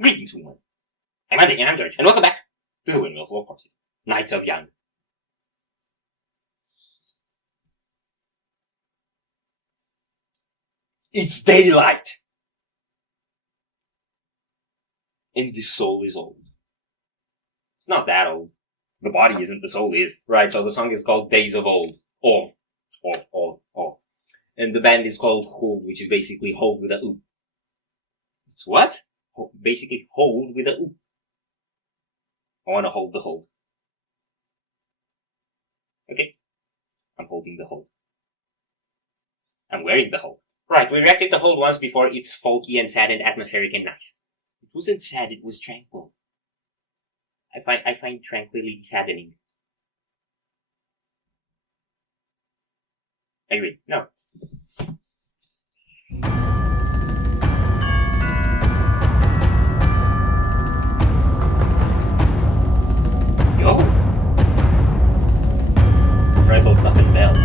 Greetings, humans. I'm Andy and I'm George, and welcome back to the Windmill Full of Corpses, Knights of Young. It's daylight! And the soul is old. It's not that old. The body isn't, the soul is. Right, so the song is called Days of Old. Of. And the band is called Huld, which is basically hold with a U. It's what? Basically hold with a U. I want to hold the hold. Okay. I'm holding the hold. I'm wearing the hold. Right, we reacted to Huld once before. It's folky and sad and atmospheric and nice. It wasn't sad, it was tranquil. I find tranquility saddening. I agree. No. Yo! Tribal stuff and bells.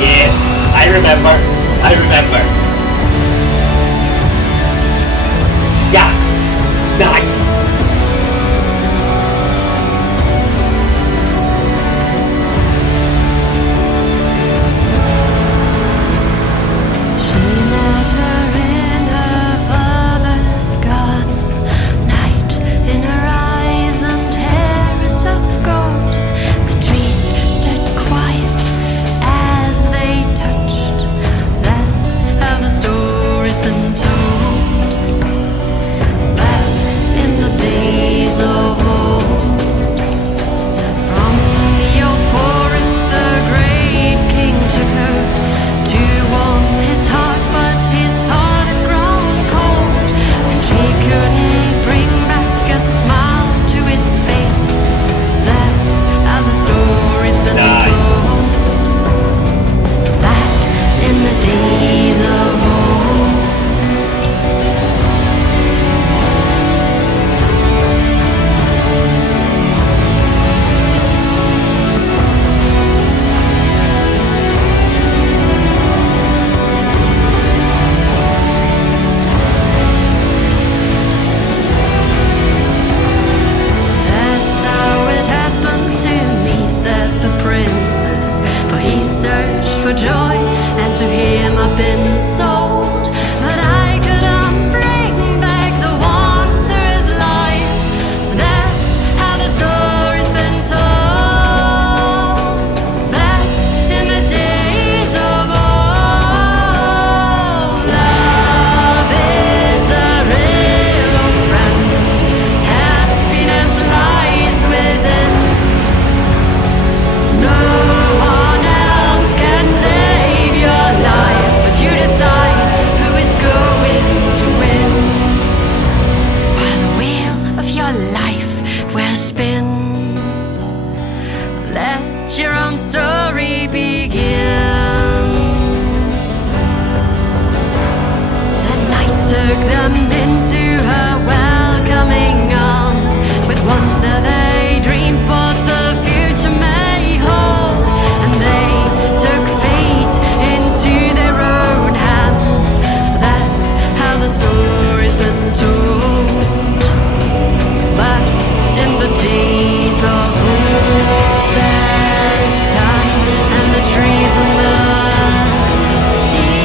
Yes! I remember! Yeah! Nice! For joy, and to him I've been sold, but I couldn't bring back the warmth to his life. That's how the story's been told. Back in the days of old, love is a real friend. Happiness lies within. No one else can save your life, but you decide who is going to win. While the wheel of your life will spin, let your own story begin. The night took them into her welcoming arms. With wonder they dreamed what the future may hold, and they took fate into their own hands. That's how the story's been told. But in the days of old, as time and the trees and the sea,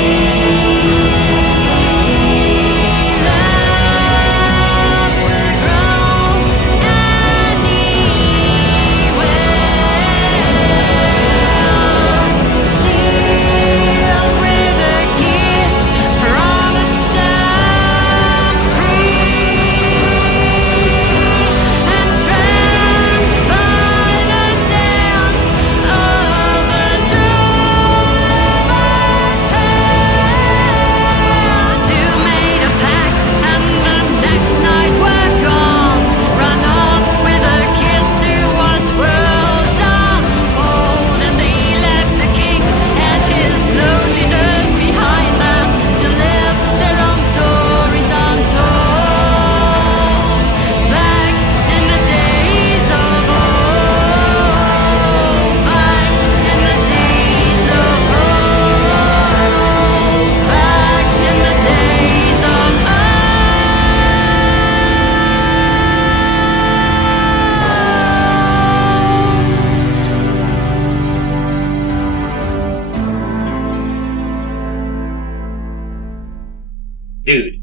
Dude.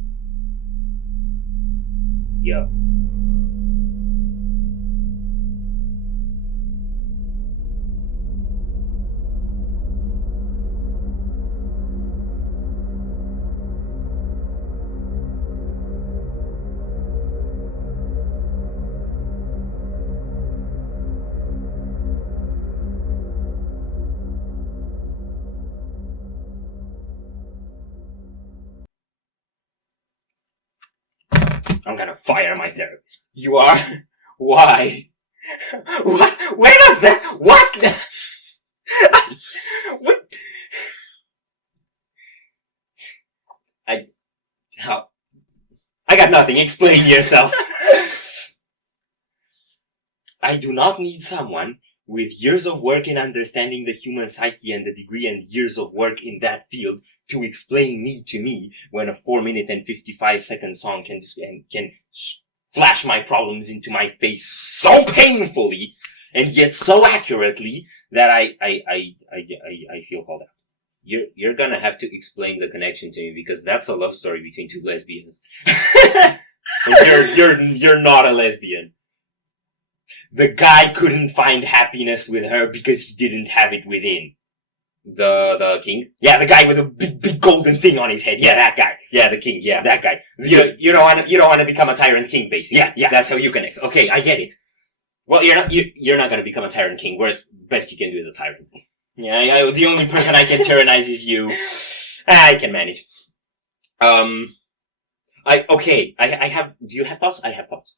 Yo. I'm gonna fire my therapist. You are? Why? What? Where does that? What? What? How? I got nothing. Explain yourself. I do not need someone with years of work in understanding the human psyche and the degree and years of work in that field to explain me to me when a 4-minute and 55-second song can flash my problems into my face so painfully and yet so accurately that I feel called out. You're gonna have to explain the connection to me because that's a love story between two lesbians. And you're not a lesbian. The guy couldn't find happiness with her because he didn't have it within. The king? Yeah, the guy with a big golden thing on his head. Yeah, that guy. Yeah, the king. Yeah, that guy. You don't want to become a tyrant king, basically. Yeah, that's how you connect. Okay, I get it. Well, you're not gonna become a tyrant king. Whereas best you can do is a tyrant. Yeah, the only person I can tyrannize is you. I can manage. Do you have thoughts? I have thoughts.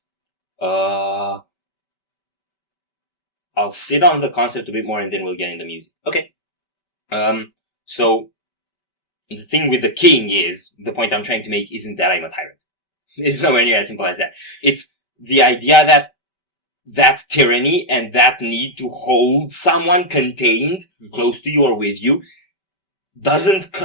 I'll sit on the concept a bit more and then we'll get into music. Okay. So, the thing with the king is, the point I'm trying to make isn't that I'm a tyrant. It's nowhere near as simple as that. It's the idea that tyranny and that need to hold someone contained close to you or with you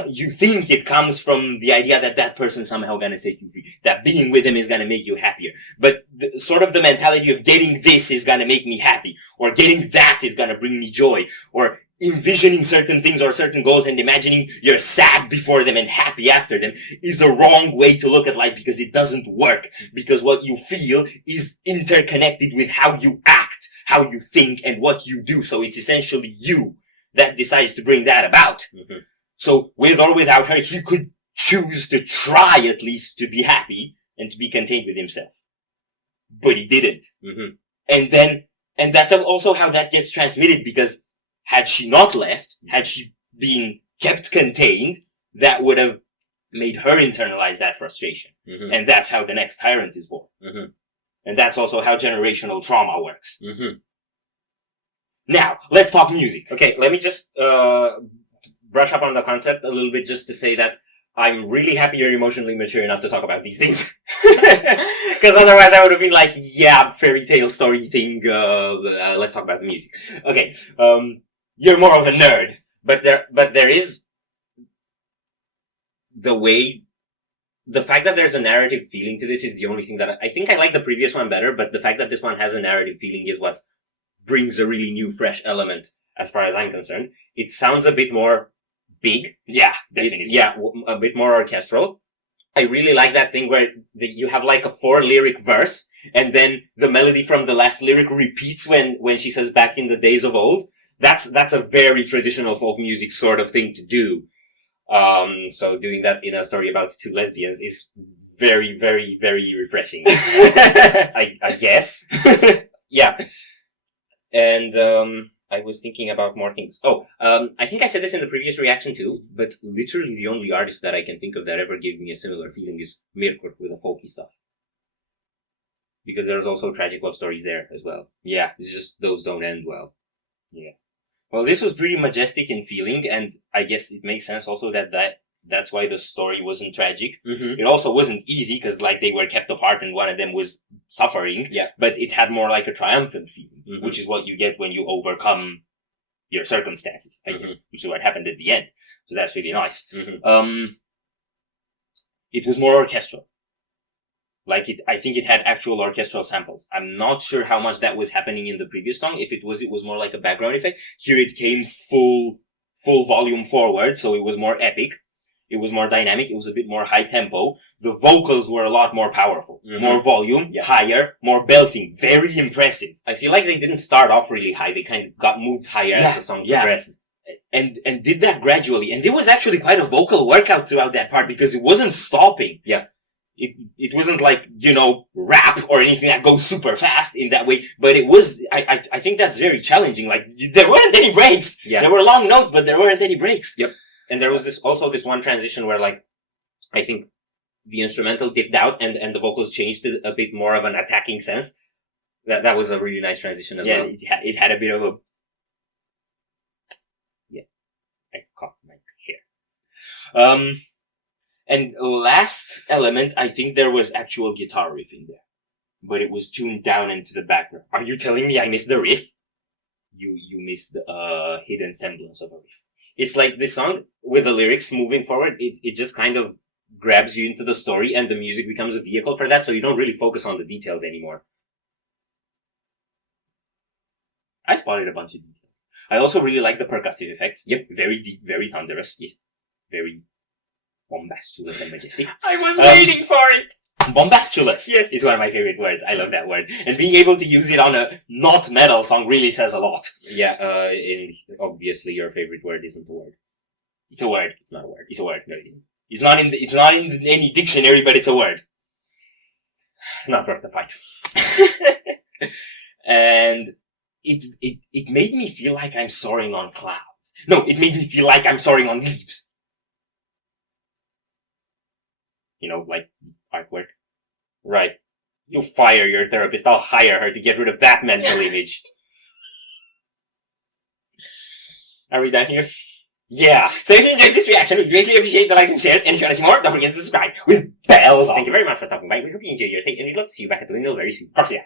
you think it comes from the idea that that person somehow gonna set you free, that being with him is gonna make you happier. But sort of the mentality of getting this is gonna make me happy, or getting that is gonna bring me joy, or envisioning certain things or certain goals and imagining you're sad before them and happy after them is a wrong way to look at life because it doesn't work. Because what you feel is interconnected with how you act, how you think, and what you do. So it's essentially you that decides to bring that about. Mm-hmm. So, with or without her, he could choose to try at least to be happy and to be contained with himself. But he didn't. Mm-hmm. And that's also how that gets transmitted, because had she not left, had she been kept contained, that would have made her internalize that frustration. Mm-hmm. And that's how the next tyrant is born. Mm-hmm. And that's also how generational trauma works. Mm-hmm. Now, let's talk music. Okay, let me just, brush up on the concept a little bit just to say that I'm really happy you're emotionally mature enough to talk about these things. Because otherwise I would have been like, yeah, fairy tale story thing, let's talk about the music. Okay, you're more of a nerd, but there is the fact that there's a narrative feeling to this is the only thing that I think I like the previous one better, but the fact that this one has a narrative feeling is what brings a really new, fresh element as far as I'm concerned. It sounds a bit more big. Yeah, definitely. A bit more orchestral. I really like that thing where you have like a 4-lyric verse, and then the melody from the last lyric repeats when she says back in the days of old. That's a very traditional folk music sort of thing to do. So doing that in a story about two lesbians is very, very, very refreshing. I guess. Yeah. And, I was thinking about more things. I think I said this in the previous reaction too, but literally the only artist that I can think of that ever gave me a similar feeling is Mirkur with the folky stuff. Because there's also tragic love stories there as well. Yeah, it's just those don't end well. Yeah. Well, this was pretty majestic in feeling, and I guess it makes sense also that's why the story wasn't tragic. Mm-hmm. It also wasn't easy, because like they were kept apart and one of them was suffering. Yeah. But it had more like a triumphant feeling, mm-hmm. which is what you get when you overcome your circumstances, I guess, which is what happened at the end. So that's really nice. Mm-hmm. It was more orchestral. I think it had actual orchestral samples. I'm not sure how much that was happening in the previous song. If it was more like a background effect. Here it came full volume forward, so it was more epic. It was more dynamic. It was a bit more high tempo. The vocals were a lot more powerful. More volume, higher, more belting. Very impressive. I feel like they didn't start off really high. They kind of got moved higher as the song progressed. And did that gradually. And there was actually quite a vocal workout throughout that part because it wasn't stopping. Yeah. It wasn't like, rap or anything that goes super fast in that way, but it was, I think that's very challenging. Like, there weren't any breaks. Yeah. There were long notes, but there weren't any breaks. Yep. And there was this one transition where, like, I think the instrumental dipped out and the vocals changed a bit more of an attacking sense. That was a really nice transition as well. It had a bit of a, I caught my hair. And last element, I think there was actual guitar riff in there, but it was tuned down into the background. Are you telling me I missed the riff? You missed the hidden semblance of a riff. It's like the song with the lyrics moving forward. It just kind of grabs you into the story, and the music becomes a vehicle for that. So you don't really focus on the details anymore. I spotted a bunch of details. I also really like the percussive effects. Yep, very deep, very thunderous. Yes, very bombastulous and majestic. I was waiting for it! Bombastulous, yes, is one of my favorite words. I love that word. And being able to use it on a not metal song really says a lot. Yeah, and obviously your favorite word isn't a word. It's a word. It's not a word. It's a word. No, it isn't. It's not in any dictionary, but it's a word. Not worth the fight. And it made me feel like I'm soaring on clouds. No, it made me feel like I'm soaring on leaves. Like artwork. Right. You fire your therapist. I'll hire her to get rid of that mental image. Are we done here? Yeah. So if you enjoyed this reaction, we greatly appreciate the likes and shares. And if you want to see more, don't forget to subscribe with bells on. Thank you very much for stopping by. We hope you enjoyed your stay, and we'd love to see you back at the Windmill very soon. Cross the